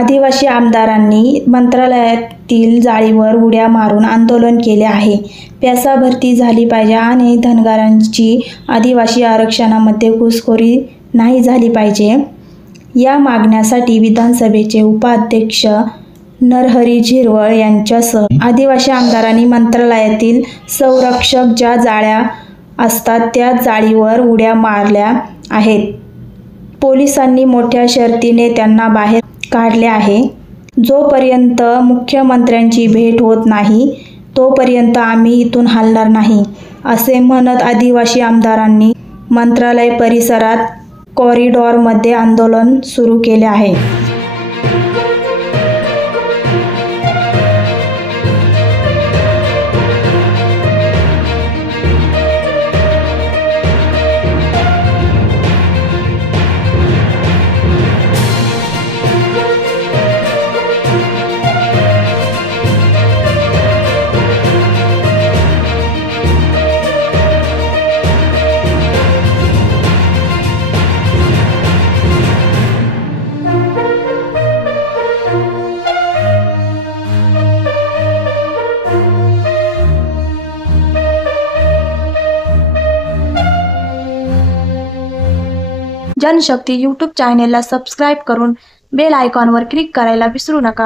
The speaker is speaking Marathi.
आदिवासी आमदारांनी मंत्रालयातील जाळीवर उड्या मारून आंदोलन केले आहे. पेसा भरती झाली पाहिजे आणि धनगरांची आदिवासी आरक्षणामध्ये घुसखोरी नाही झाली पाहिजे. या मागण्यासाठी विधानसभेचे उपाध्यक्ष नरहरी झिरवळ यांच्यासह आदिवासी आमदारांनी मंत्रालयातील संरक्षक ज्या जाळ्या असतात त्या जाळीवर उड्या मारल्या आहेत. पोलिसांनी मोठ्या शर्तीने त्यांना बाहेर काढले आहे. जोपर्यंत मुख्यमंत्र्यांची भेट होत नाही तोपर्यंत आम्ही इथून हलणार नाही, असे म्हणत आदिवासी आमदारांनी मंत्रालय परिसरात कॉरिडॉरमध्ये आंदोलन सुरू केले आहे. जनशक्ती यूट्यूब चॅनेलला सबस्क्राईब करून बेल आयकॉनवर क्लिक करायला विसरू नका.